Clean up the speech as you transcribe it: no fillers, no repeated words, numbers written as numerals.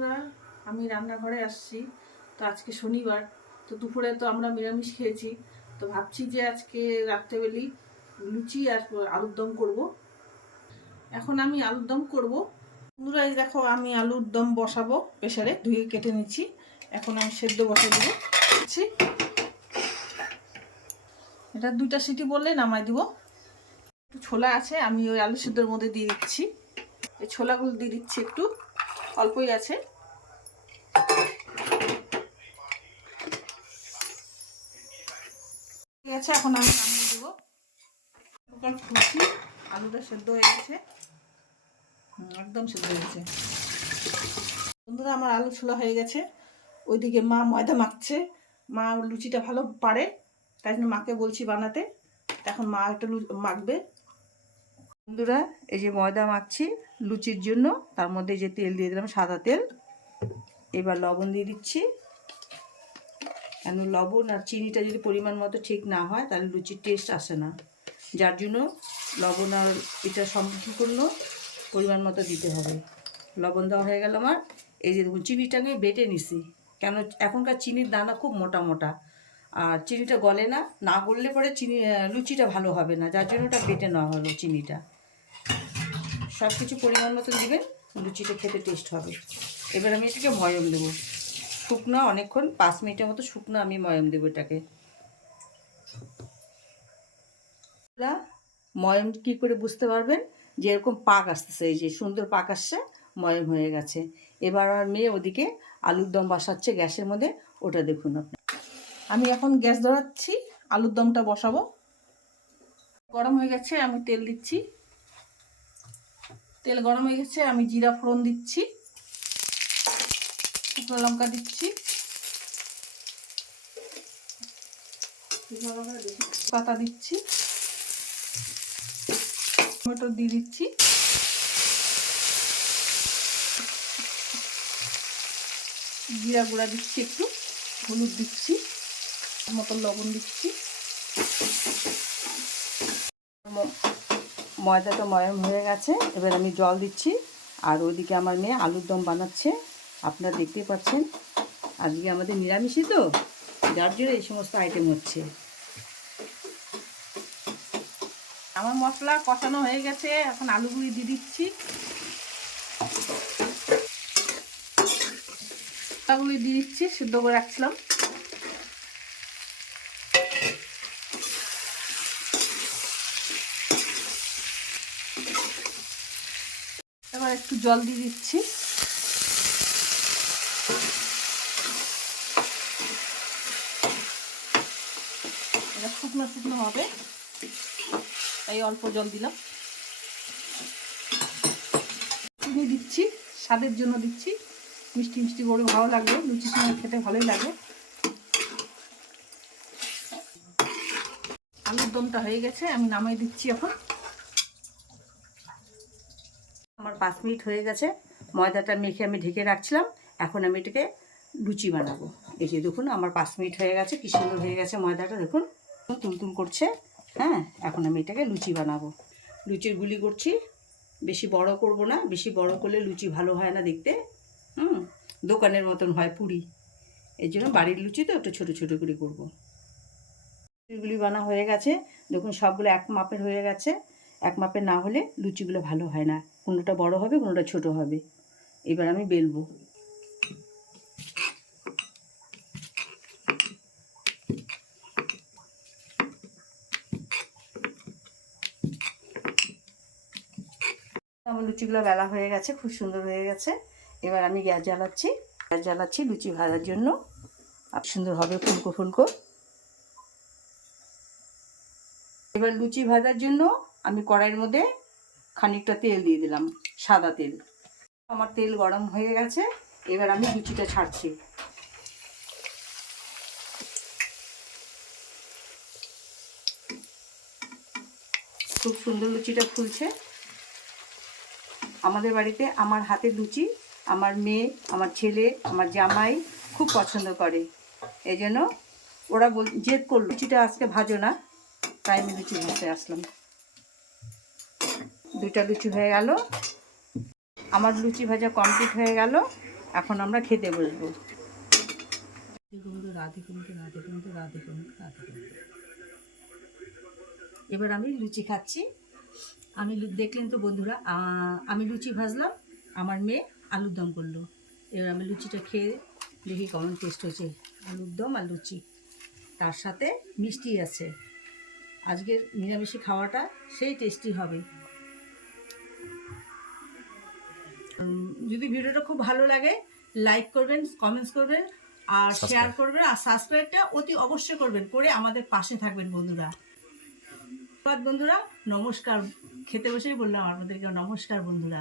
বন্ধুরা, আমি রান্নাঘরে আসছি। তো আজকে শনিবার, তো দুপুরে তো আমরা নিরামিষ খেয়েছি। তো ভাবছি যে আজকে রাত্রেবেলি লুচি আর আলুর দম করব। এখন আমি আলুর দম করব। বন্ধুরা, এই দেখো আমি আলুর দম বসাবো, প্রেসারে ধুয়ে কেটে নিচ্ছি। এখন আমি সেদ্ধ বসিয়ে দেবো। এটা 2টা সিটি বললে নামাই দিব। একটু ছোলা আছে, আমি ওই আলু সেদ্ধর মধ্যে দিয়ে দিচ্ছি। এই ছোলাগুলো দিয়ে দিচ্ছি, একটু অল্পই আছে। ঠিক আছে, এখন আমি নামিয়ে দেবো। খুশি, আলুটা সেদ্ধ হয়ে গেছে, একদম সেদ্ধ হয়ে গেছে। বন্ধুরা, আমার আলু ছোলা হয়ে গেছে। ওইদিকে মা ময়দা মাখছে। মা লুচিটা ভালো পারে, তাই জন্য মাকে বলছি বানাতে। এখন মা একটা মাখবে। বন্ধুরা, এই যে ময়দা মাখছি লুচির জন্য, তার মধ্যে যে তেল দিয়ে দিলাম, সাদা তেল। এবার লবণ দিয়ে দিচ্ছি। কেন লবণ আর চিনিটা যদি পরিমাণ মতো ঠিক না হয় তাহলে লুচির টেস্ট আসে না, যার জন্য লবণ আর এটা সম্পূর্ণ পরিমাণ মতো দিতে হবে। লবণ দেওয়া হয়ে গেল আমার। এই যে দেখুন, চিনিটাকে বেটে নিছি। কেন এখনকার চিনির দানা খুব মোটা মোটা, আর চিনিটা গলে না, না গললে পরে লুচিটা ভালো হবে না, যার জন্য ওটা বেটে নেওয়া হলো চিনিটা। সব কিছু পরিমাণ মতো দিবেন, লুচিটা খেতে টেস্ট হবে। এবার আমি এটাকে ময়ম দেবো, শুকনো, অনেকক্ষণ 5 মিনিটের মতো শুকনো আমি ময়ম দেবো এটাকে। ময়ম কী করে বুঝতে পারবেন? যে এরকম পাক আসতেছে, এই যে সুন্দর পাক আসছে, ময়ম হয়ে গেছে। এবার আমার মেয়ে ওদিকে আলুর দম বসাচ্ছে গ্যাসের মধ্যে, ওটা দেখুন আপনি। আমি এখন গ্যাস ধরাচ্ছি, আলুর দমটা বসাবো। গরম হয়ে গেছে, আমি তেল দিচ্ছি। তেল গরম হয়ে গেছে, আমি জিরা ফোড়ন দিচ্ছি, শুকনো লঙ্কা দিচ্ছি, পাতা দিচ্ছি, টমেটো দিয়ে দিচ্ছি, জিরা গুঁড়া দিচ্ছি, একটু হলুদ দিচ্ছি, মতো লবণ দিচ্ছি। ময়দাটা ময়ম হয়ে গেছে, এবার আমি জল দিচ্ছি। আর ওইদিকে আমার মেয়ে আলুর দম বানাচ্ছে, আপনারা দেখতেই পাচ্ছেন। আজকে আমাদের নিরামিষই তো, যার জন্য এই সমস্ত আইটেম হচ্ছে। আমার মশলা কষানো হয়ে গেছে, এখন আলুগুলি দিয়ে দিচ্ছি। আলুগুলি দিয়ে দিচ্ছি, সিদ্ধ করে রাখছিলাম। এবার একটু জল দিয়ে দিচ্ছি। এটা শুকনো শুকনো হবে, তাই অল্প জল দিলাম। চিনি দিচ্ছি, স্বাদের জন্য দিচ্ছি। মিষ্টি মিষ্টি করে ভালো লাগবে, লুচির সঙ্গে খেতে ভালোই লাগে। আলুর দমটা হয়ে গেছে, আমি নামাই দিচ্ছি এখন। আমার 5 মিনিট হয়ে গেছে, ময়দাটা মেখে আমি ঢেকে রাখছিলাম। এখন আমি এটাকে লুচি বানাবো। এই যে দেখুন, আমার 5 মিনিট হয়ে গেছে, কি সুন্দর হয়ে গেছে ময়দাটা, দেখুন তুলতুল করছে। হ্যাঁ, এখন আমি এটাকে লুচি বানাবো। লুচির গুলি করছি, বেশি বড় করব না, বেশি বড় করলে লুচি ভালো হয় না দেখতে। দোকানের মতন হয় পুরি, এই জন্য বাড়ির লুচি তো একটু ছোটো ছোটো করে করবো। লুচিগুলি বানা হয়ে গেছে, দেখুন সবগুলো এক মাপের হয়ে গেছে। এক মাপের না হলে লুচিগুলো ভালো হয় না, কোনোটা বড় হবে কোনোটা ছোট হবে। এবার আমি বেলবো। আমার লুচিগুলো বেলা হয়ে গেছে, খুব সুন্দর হয়ে গেছে। এবার আমি গ্যাস জ্বালাচ্ছি লুচি ভাজার জন্য। আর সুন্দর হবে ফুলকো ফুলকো। এবার লুচি ভাজার জন্য আমি কড়াইয়ের মধ্যে খানিকটা তেল দিয়ে দিলাম, সাদা তেল। আমার তেল গরম হয়ে গেছে, এবার আমি লুচিটা ছাড়ছি। খুব সুন্দর লুচিটা ফুলছে। আমাদের বাড়িতে আমার হাতের লুচি আমার মেয়ে, আমার ছেলে, আমার জামাই খুব পছন্দ করে। এই জন্য ওরা জেদ করল, লুচিটা আজকে ভাজো না, তাই আমি লুচি ভাজতে আসলাম। 2টা লুচি হয়ে গেল, আমার লুচি ভাজা কমপ্লিট হয়ে গেল। এখন আমরা খেতে বসবো। রাধে কুমড়ো রাধে কুমড়ো রাধে কুমড়ো রাধে কুমড়ো। এবার আমি লুচি খাচ্ছি। দেখলেন তো বন্ধুরা, আমি লুচি ভাজলাম, আমার মেয়ে আলুর দম করলো। এবার আমি লুচিটা খেয়ে দেখি কেমন টেস্ট হয়েছে। আলুর দম আর লুচি, তার সাথে মিষ্টি আছে। আজকের নিরামিষি খাওয়াটা সেই টেস্টি হবে। যদি ভিডিওটা খুব ভালো লাগে লাইক করবেন, কমেন্টস করবেন, আর শেয়ার করবেন, আর সাবস্ক্রাইবটা অতি অবশ্যই করবেন, করে আমাদের পাশে থাকবেন বন্ধুরা। বন্ধুরা নমস্কার, খেতে বসেই বললাম আপনাদেরকে নমস্কার বন্ধুরা।